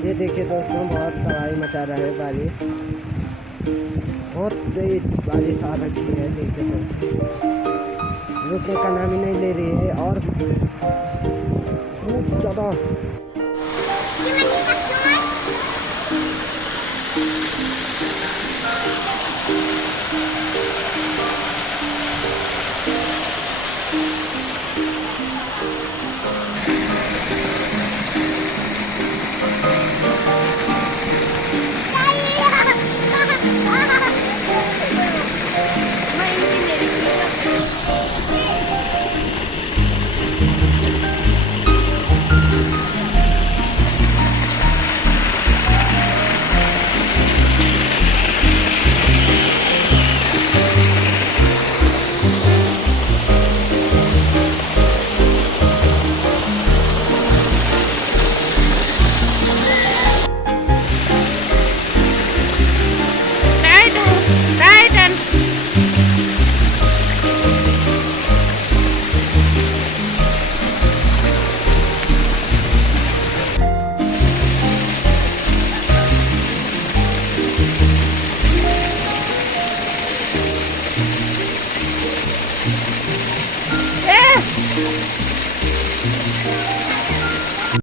ये देखिए दोस्तों, बहुत तबाही मचा रहा है बारिश, बहुत तेज बारिश आ रही है। देखिए दोस्तों, रुकने का नाम ही नहीं ले रही है और बहुत ज़्यादा